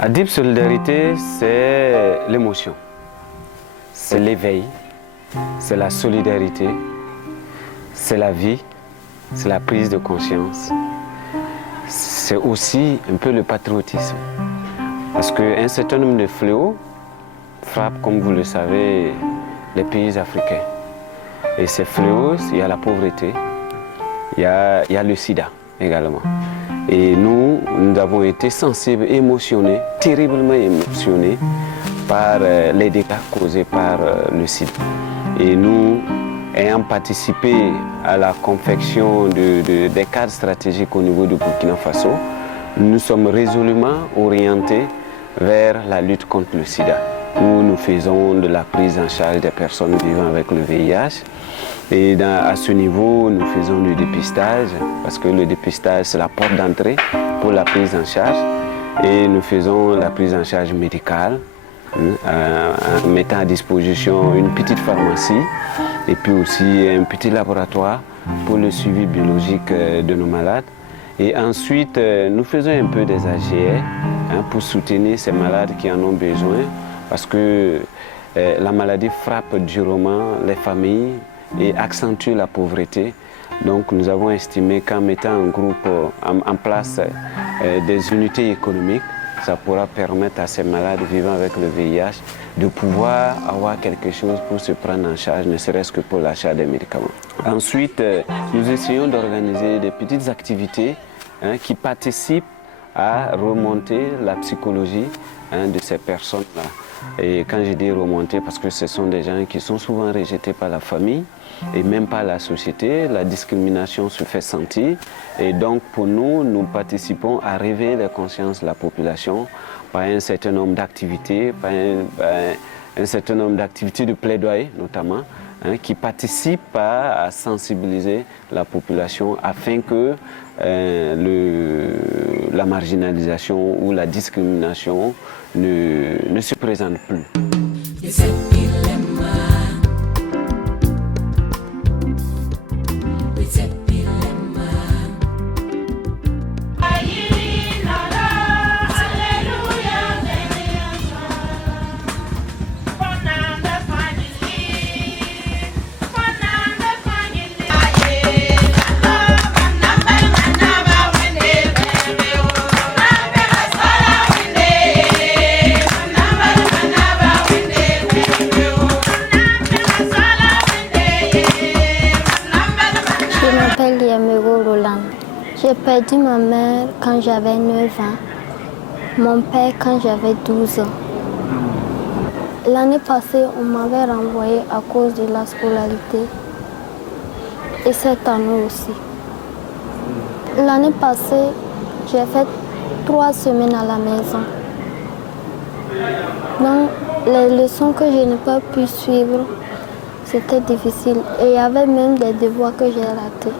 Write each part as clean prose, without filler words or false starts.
La Deep Solidarité, c'est l'émotion, c'est l'éveil, c'est la solidarité, c'est la vie, c'est la prise de conscience. C'est aussi un peu le patriotisme. Parce qu'un certain nombre de fléaux frappent, comme vous le savez, les pays africains. Et ces fléaux, il y a la pauvreté, il y a le sida également. Et nous avons été sensibles, émotionnés, terriblement émotionnés par les dégâts causés par le sida. Et nous, ayant participé à la confection des cadres stratégiques au niveau du Burkina Faso, nous sommes résolument orientés vers la lutte contre le sida, où nous faisons de la prise en charge des personnes vivant avec le VIH. Et à ce niveau, nous faisons du dépistage, parce que le dépistage, c'est la porte d'entrée pour la prise en charge. Et nous faisons la prise en charge médicale, en mettant à disposition une petite pharmacie et puis aussi un petit laboratoire pour le suivi biologique de nos malades. Et ensuite, nous faisons un peu des AGR pour soutenir ces malades qui en ont besoin, parce que la maladie frappe durement les familles et accentue la pauvreté. Donc nous avons estimé qu'en mettant en place des unités économiques, ça pourra permettre à ces malades vivant avec le VIH de pouvoir avoir quelque chose pour se prendre en charge, ne serait-ce que pour l'achat des médicaments. Ensuite, nous essayons d'organiser des petites activités qui participent à remonter la psychologie de ces personnes-là. Et quand je dis remonter, parce que ce sont des gens qui sont souvent rejetés par la famille et même par la société, la discrimination se fait sentir. Et donc pour nous, nous participons à réveiller la conscience de la population par un certain nombre d'activités, par un certain nombre d'activités de plaidoyer notamment, qui participent à sensibiliser la population afin que la marginalisation ou la discrimination ne se présente plus. J'ai perdu ma mère quand j'avais 9 ans, mon père quand j'avais 12 ans. L'année passée, on m'avait renvoyé à cause de la scolarité et cette année aussi. L'année passée, j'ai fait 3 semaines à la maison. Donc, les leçons que je n'ai pas pu suivre, c'était difficile. Et il y avait même des devoirs que j'ai ratés.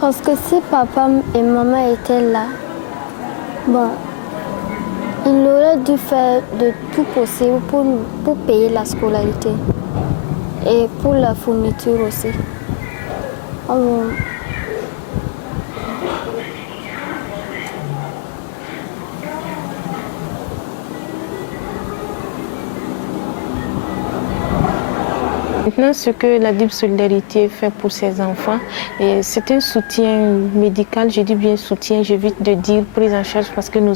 Parce que si papa et maman étaient là, bon, ils auraient dû faire de tout possible pour payer la scolarité et pour la fourniture aussi. Maintenant, ce que la Deep Solidarité fait pour ces enfants, c'est un soutien médical, je dis bien soutien, j'évite de dire prise en charge parce que nous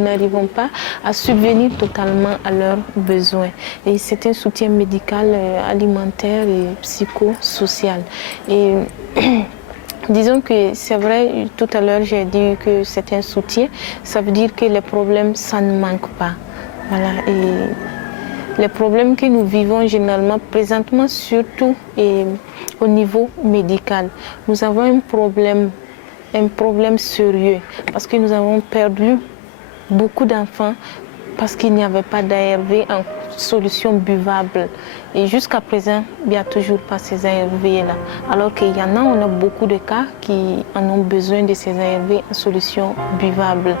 n'arrivons pas à subvenir totalement à leurs besoins. Et c'est un soutien médical, alimentaire et psychosocial. Et disons que c'est vrai, tout à l'heure j'ai dit que c'est un soutien, ça veut dire que les problèmes, ça ne manque pas. Voilà. Et les problèmes que nous vivons généralement, présentement surtout au niveau médical, nous avons un problème sérieux parce que nous avons perdu beaucoup d'enfants parce qu'il n'y avait pas d'ARV en solution buvable. Et jusqu'à présent, il n'y a toujours pas ces ARV-là. Alors qu'il y en a, on a beaucoup de cas qui en ont besoin de ces ARV en solution buvable.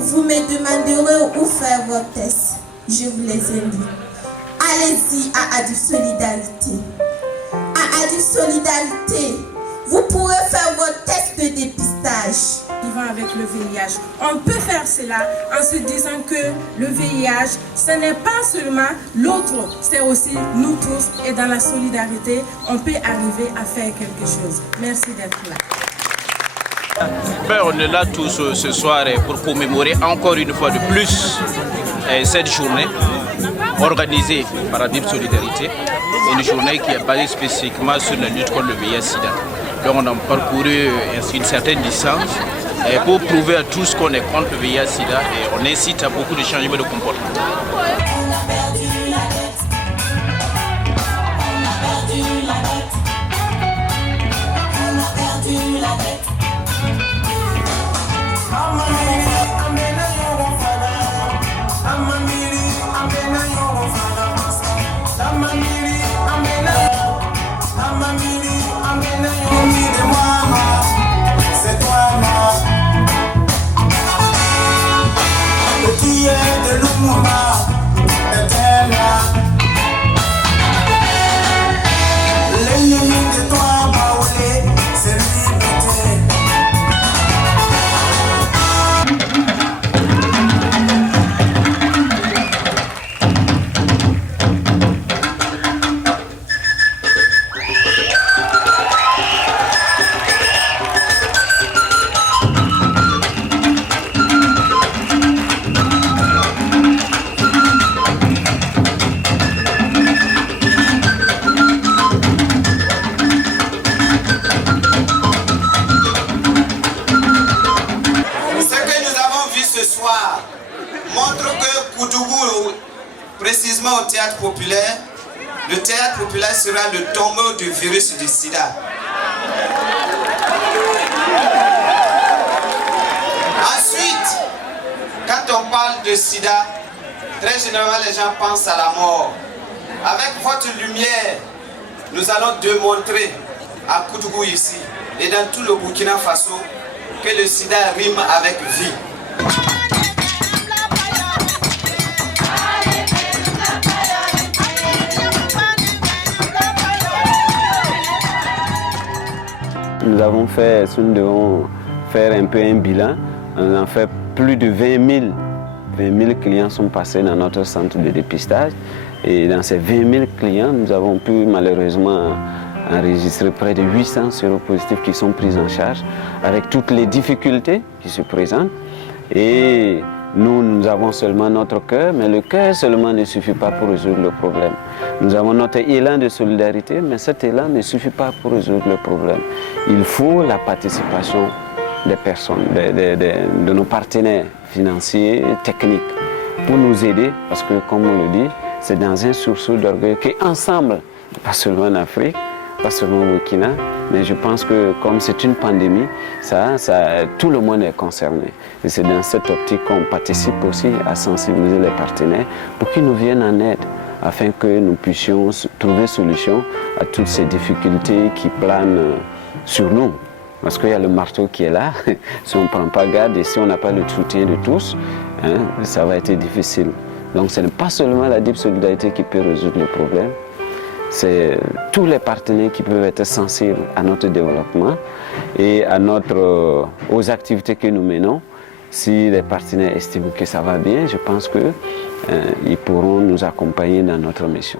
vous me demanderez où faire vos tests. Je vous les invite. Allez-y à Adif Solidarité. À Adif Solidarité, vous pourrez faire vos tests de dépistage. Vivant avec le VIH. On peut faire cela en se disant que le VIH, ce n'est pas seulement l'autre, c'est aussi nous tous. Et dans la solidarité, on peut arriver à faire quelque chose. Merci d'être là. On est là tous ce soir pour commémorer encore une fois de plus cette journée organisée par Adif Solidarité, une journée qui est basée spécifiquement sur la lutte contre le VIH-Sida. Donc on a parcouru une certaine distance pour prouver à tous qu'on est contre le VIH-Sida et on incite à beaucoup de changements de comportement. Montre que Koudougou, précisément au théâtre populaire, le théâtre populaire sera le tombeau du virus du sida. Ensuite, quand on parle de sida, très généralement les gens pensent à la mort. Avec votre lumière, nous allons démontrer à Koudougou ici et dans tout le Burkina Faso que le sida rime avec vie. Nous avons fait, si nous devons faire un peu un bilan, on a fait plus de 20 000 clients sont passés dans notre centre de dépistage. Et dans ces 20 000 clients, nous avons pu malheureusement enregistrer près de 800 séropositifs qui sont pris en charge avec toutes les difficultés qui se présentent. Et nous avons seulement notre cœur, mais le cœur seulement ne suffit pas pour résoudre le problème. Nous avons notre élan de solidarité, mais cet élan ne suffit pas pour résoudre le problème. Il faut la participation des personnes, de nos partenaires financiers et techniques pour nous aider, parce que comme on le dit, c'est dans un sursaut d'orgueil qu'ensemble, pas seulement en Afrique, pas seulement au Burkina, mais je pense que comme c'est une pandémie, tout le monde est concerné. Et c'est dans cette optique qu'on participe aussi à sensibiliser les partenaires pour qu'ils nous viennent en aide, afin que nous puissions trouver solution à toutes ces difficultés qui planent sur nous. Parce qu'il y a le marteau qui est là, si on ne prend pas garde et si on n'a pas le soutien de tous, ça va être difficile. Donc ce n'est pas seulement la Adif Solidarité qui peut résoudre le problème, c'est tous les partenaires qui peuvent être sensibles à notre développement et aux activités que nous menons. Si les partenaires estiment que ça va bien, je pense qu'ils pourront nous accompagner dans notre mission.